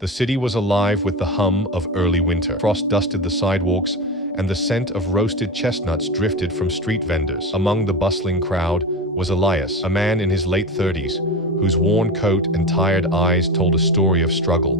The city was alive with the hum of early winter. Frost dusted the sidewalks, and the scent of roasted chestnuts drifted from street vendors. Among the bustling crowd was Elias, a man in his late 30s, whose worn coat and tired eyes told a story of struggle.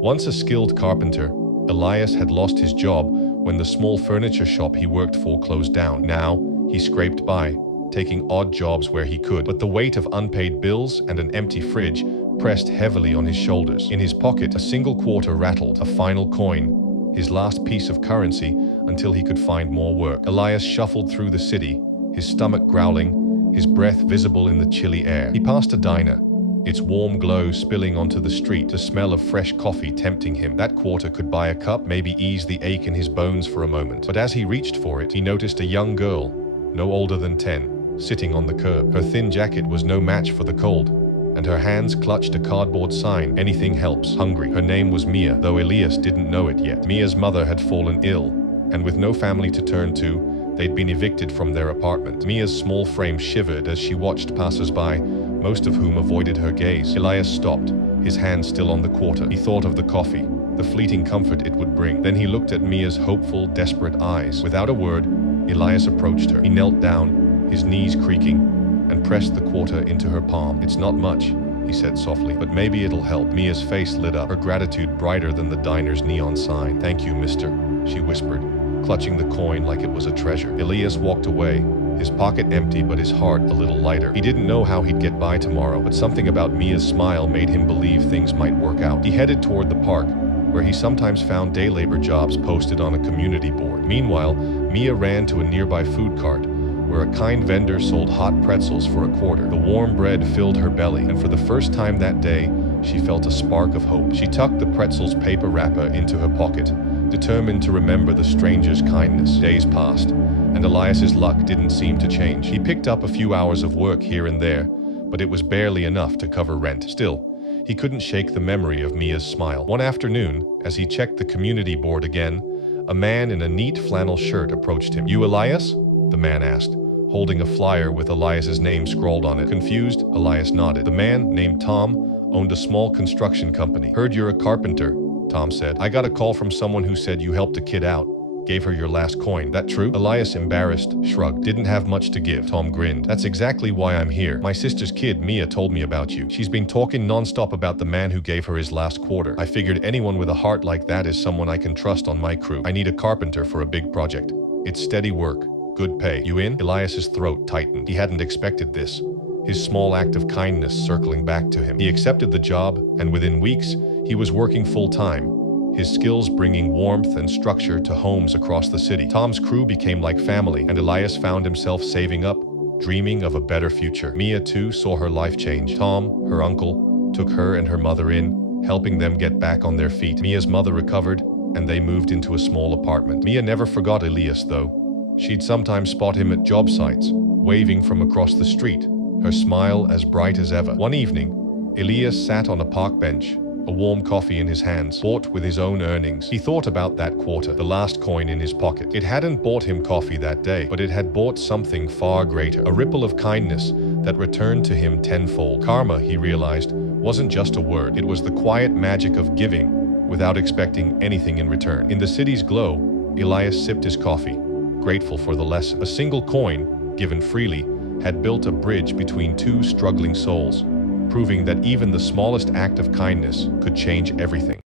Once a skilled carpenter, Elias had lost his job when the small furniture shop he worked for closed down. Now, he scraped by, taking odd jobs where he could, but the weight of unpaid bills and an empty fridge pressed heavily on his shoulders. In his pocket, a single quarter rattled, a final coin, his last piece of currency until he could find more work. Elias shuffled through the city, his stomach growling, his breath visible in the chilly air. He passed a diner, its warm glow spilling onto the street, the smell of fresh coffee tempting him. That quarter could buy a cup, maybe ease the ache in his bones for a moment. But as he reached for it, he noticed a young girl, no older than 10, sitting on the curb. Her thin jacket was no match for the cold, and her hands clutched a cardboard sign, "Anything helps, hungry." Her name was Mia, though Elias didn't know it yet. Mia's mother had fallen ill, and with no family to turn to, they'd been evicted from their apartment. Mia's small frame shivered as she watched passers-by, most of whom avoided her gaze. Elias stopped, his hand still on the quarter. He thought of the coffee, the fleeting comfort it would bring. Then he looked at Mia's hopeful, desperate eyes. Without a word, Elias approached her. He knelt down, his knees creaking, and pressed the quarter into her palm. "It's not much," he said softly, "but maybe it'll help." Mia's face lit up, her gratitude brighter than the diner's neon sign. "Thank you, mister," she whispered, clutching the coin like it was a treasure. Elias walked away, his pocket empty but his heart a little lighter. He didn't know how he'd get by tomorrow, but something about Mia's smile made him believe things might work out. He headed toward the park, where he sometimes found day labor jobs posted on a community board. Meanwhile, Mia ran to a nearby food cart, where a kind vendor sold hot pretzels for a quarter. The warm bread filled her belly, and for the first time that day, she felt a spark of hope. She tucked the pretzel's paper wrapper into her pocket, determined to remember the stranger's kindness. Days passed, and Elias's luck didn't seem to change. He picked up a few hours of work here and there, but it was barely enough to cover rent. Still, he couldn't shake the memory of Mia's smile. One afternoon, as he checked the community board again, a man in a neat flannel shirt approached him. "You Elias?" the man asked, holding a flyer with Elias's name scrawled on it. Confused, Elias nodded. The man, named Tom, owned a small construction company. "Heard you're a carpenter," Tom said. "I got a call from someone who said you helped a kid out. Gave her your last coin. That true?" Elias, embarrassed, shrugged. "Didn't have much to give." Tom grinned. "That's exactly why I'm here. My sister's kid, Mia, told me about you. She's been talking nonstop about the man who gave her his last quarter. I figured anyone with a heart like that is someone I can trust on my crew. I need a carpenter for a big project. It's steady work, good pay. You in?" Elias's throat tightened. He hadn't expected this, his small act of kindness circling back to him. He accepted the job, and within weeks, he was working full-time, his skills bringing warmth and structure to homes across the city. Tom's crew became like family, and Elias found himself saving up, dreaming of a better future. Mia, too, saw her life change. Tom, her uncle, took her and her mother in, helping them get back on their feet. Mia's mother recovered, and they moved into a small apartment. Mia never forgot Elias, though. She'd sometimes spot him at job sites, waving from across the street, her smile as bright as ever. One evening, Elias sat on a park bench, a warm coffee in his hands, bought with his own earnings. He thought about that quarter, the last coin in his pocket. It hadn't bought him coffee that day, but it had bought something far greater, a ripple of kindness that returned to him tenfold. Karma, he realized, wasn't just a word. It was the quiet magic of giving without expecting anything in return. In the city's glow, Elias sipped his coffee, grateful for the lesson. A single coin, given freely, had built a bridge between two struggling souls, proving that even the smallest act of kindness could change everything.